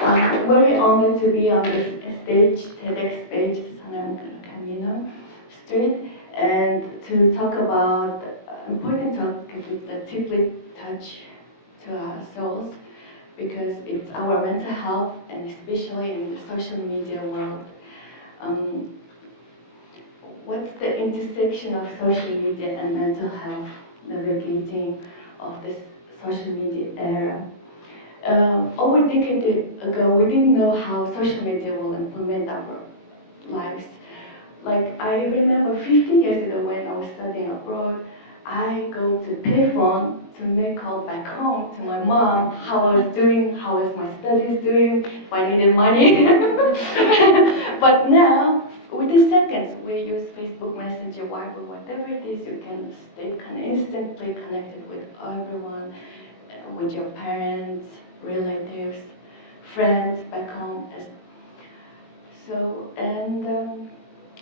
I'm very honored to be on this stage, TEDx stage, San Camino Street, and to talk about important topics that deeply touch to our souls, because it's our mental health, and especially in the social media world. Um, what's the intersection of social media and mental health, navigating of this social media era? Over a decade ago, we didn't know how social media will implement our lives. Like, I remember 15 years ago when I was studying abroad, I go to payphone to make call back home to my mom, how I was doing, how was my studies doing, if I needed money. But now, within seconds, we use Facebook Messenger, Viber, whatever it is, you can stay instantly connected with everyone, with your parents, relatives, friends back home. So, and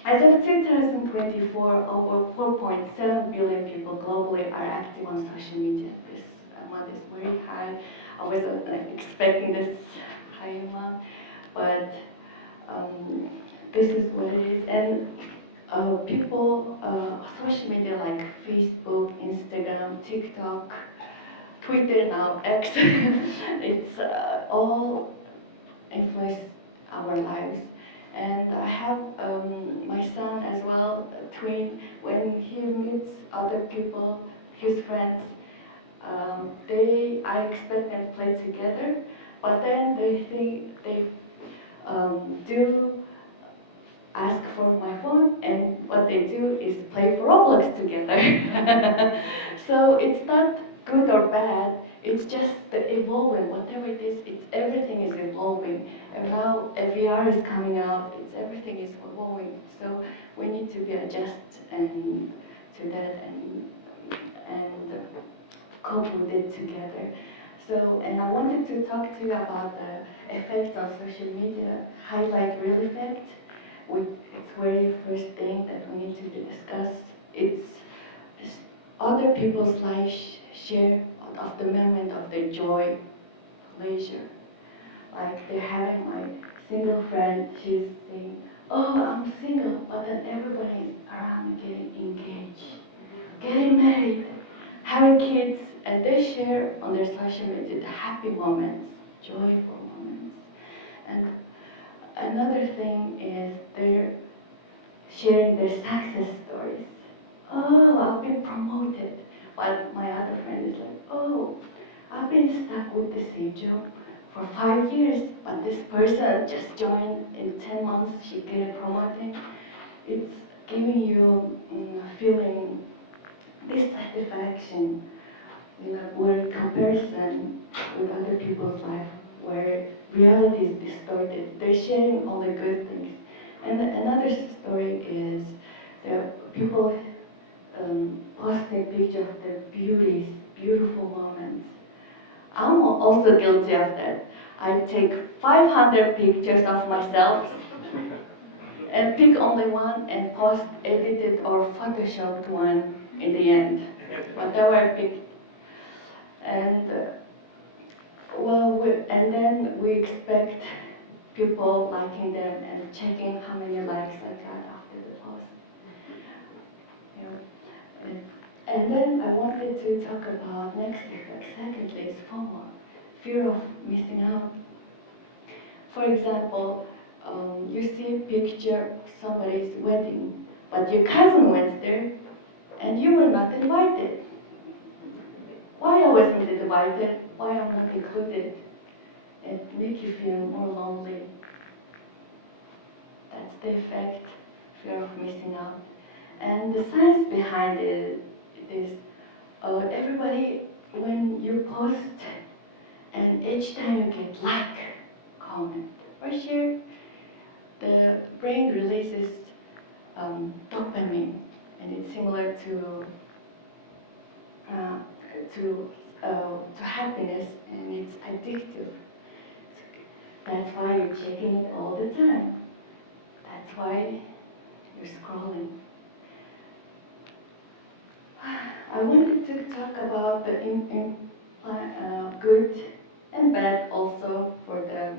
as of 2024, over 4.7 billion people globally are active on social media. This amount is very high. I wasn't expecting this high amount, but this is what it is. And people, social media like Facebook, Instagram, TikTok, Twitter now, X, it's all influence our lives. And I have my son as well, a twin. When he meets other people, his friends, I expect them to play together, but then they do ask for my phone, and what they do is play Roblox together. So it's not good or bad, it's just the evolving, whatever it is, everything is evolving. And now VR is coming out, everything is evolving. So we need to be adjust and to that and cope with it together. So, and I wanted to talk to you about the effects of social media, highlight real effect. It's very first thing that we need to discuss. It's other people's lives share of the moment of their joy, pleasure. Like they're having my single friend, she's saying, oh, I'm single, but then everybody's around getting engaged, getting married, having kids, and they share on their social media the happy moments, joyful moments. And another thing is they're sharing their success stories. Oh, I've been promoted. But my other friend is like, oh, I've been stuck with the same job for 5 years, but this person just joined in 10 months, she get promoted. It's giving you a feeling dissatisfaction, where comparison with other people's life, where reality is distorted. They're sharing all the good things. And another story is that people posting pictures of their beautiful moments. I'm also guilty of that. I take 500 pictures of myself and pick only one and post edited or photoshopped one in the end. Whatever I pick. And and then we expect people liking them and checking how many likes I got after the post. You know, and then I wanted to talk about next effect. Secondly, is FOMO, fear of missing out. For example, you see a picture of somebody's wedding, but your cousin went there, and you were not invited. Why I wasn't invited? Why I'm not included? It makes you feel more lonely. That's the effect, fear of missing out. And the science behind it is everybody, when you post, and each time you get like, comment, or share, the brain releases dopamine, and it's similar uh, to happiness, and it's addictive. That's why you're checking it all the time. That's why you're scrolling. I wanted to talk about the good and bad also for the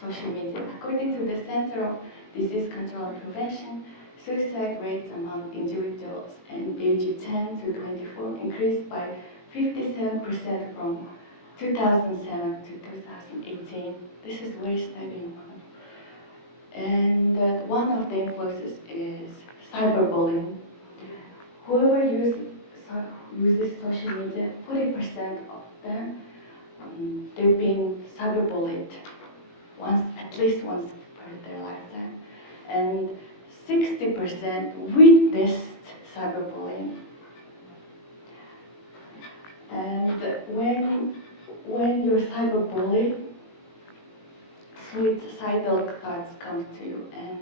social media. According to the Center of Disease Control and Prevention, suicide rates among individuals in age 10 to 24 increased by 57% from 2007 to 2018. This is very staggering. And one of the influences is cyberbullying. Whoever uses social media, 40% of them, they've been cyberbullied at least once per their lifetime. And 60% witnessed cyberbullying. And when you're cyberbullied, suicidal thoughts come to you. And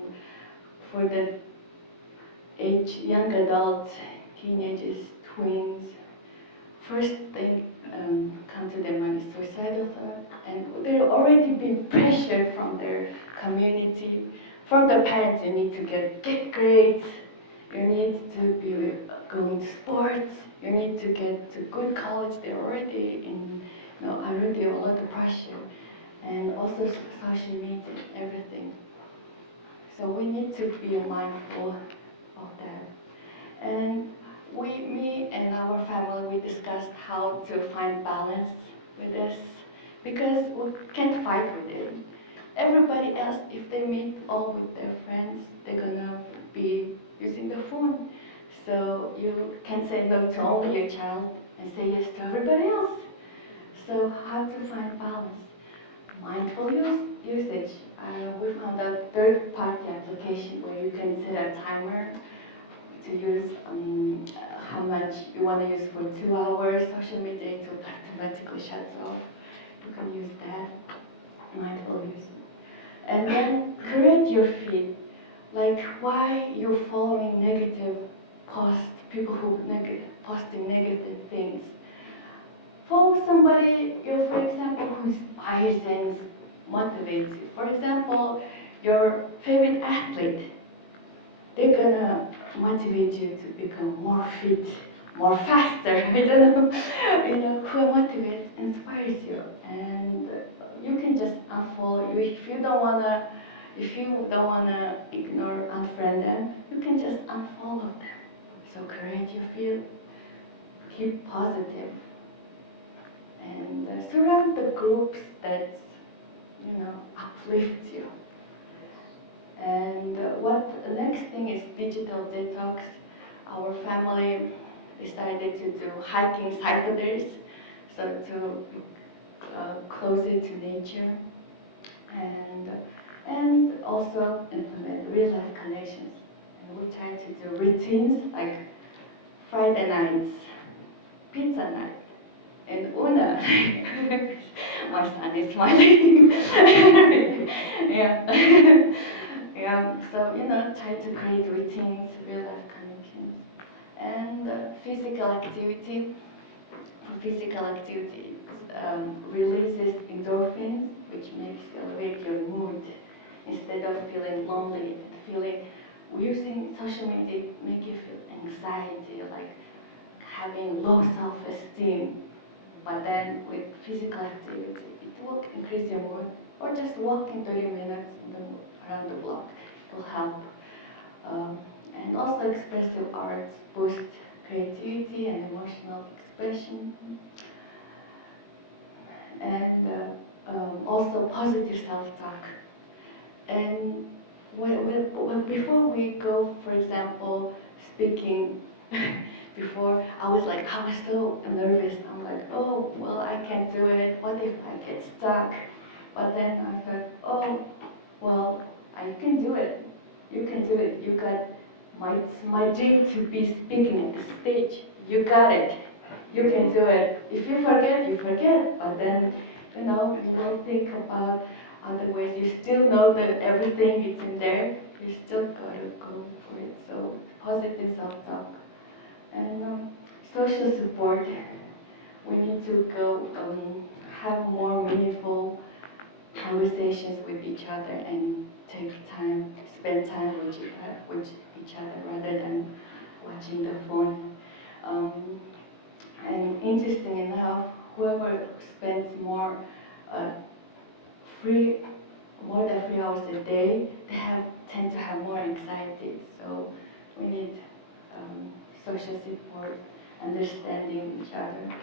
for the young adults, teenagers, tweens, first thing come to their mind is suicidal thought, and they've already been pressured from their community, from the parents. You need to get grades, you need to be going to sports, you need to get to good college. They're already already a lot of pressure, and also social media, everything. So we need to be mindful of that. And me and our family, we discussed how to find balance with this, because we can't fight with it. Everybody else, if they meet all with their friends, they're gonna be using the phone. So you can say no to only your child and say yes to everybody else. So how to find balance? Mindful usage. We found a third-party application where you can set a timer to use how much you want to use for 2 hours. Social media, it automatically shuts off. You can use that. Mindful use. And then create your feed. Like why you're following negative posts, people who posting negative things. Follow somebody, for example, who inspires and motivates you. For example, your favorite athlete. They're gonna motivate you to become more fit, more faster. I don't know, who motivates, inspires you, and you can just unfollow. If you don't wanna ignore, unfriend them, you can just unfollow them. So create your field, keep positive, and surround the groups that uplift you. And what the next thing is digital detox. Our family decided to do hiking cycles, so to be closer to nature, and also implement real life connections. And we try to do routines like Friday nights, pizza night, and Una. My son is smiling. Yeah. Yeah, so try to create routines, real life connections, and physical activity. Physical activity releases endorphins, which makes elevate your mood instead of feeling lonely and feeling. Using social media make you feel anxiety, like having low self-esteem. But then with physical activity, it will increase your mood, or just walking 30 minutes around the block will help. And also expressive arts boost creativity and emotional expression. And also positive self-talk. And before we go, for example, speaking, before I was so nervous. I'm like, oh, well, I can't do it. What if I get stuck? But then I thought, oh, well, I can do it. You can do it. You got my dream to be speaking at the stage. You got it. You can do it. If you forget, you forget. But then, you don't think about other ways. You still know that everything is in there. You still gotta go for it. So positive self-talk and social support. We need to go have more meaningful conversations with each other and spend time with each other rather than watching the phone. And interesting enough, whoever spends uh, more than 3 hours a day, tend to have more anxiety. So we need social support, understanding each other,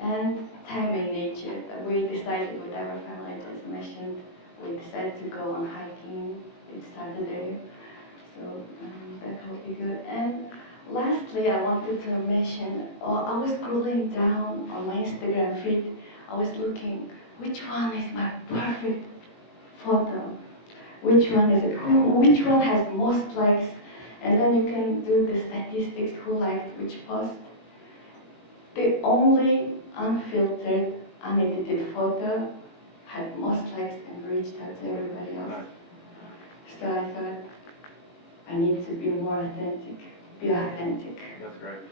and time in nature. We decided with our family, as mentioned, we decided to go on hiking this Saturday. So that will be good. And lastly, I wanted to mention, I was scrolling down on my Instagram feed. I was looking, which one is my perfect photo? Which one is it? Which one has most likes? And then you can do the statistics, who liked which post. The only unfiltered, unedited photo had most likes and reached out to everybody else. So I thought, I need to be more authentic, be authentic. That's great.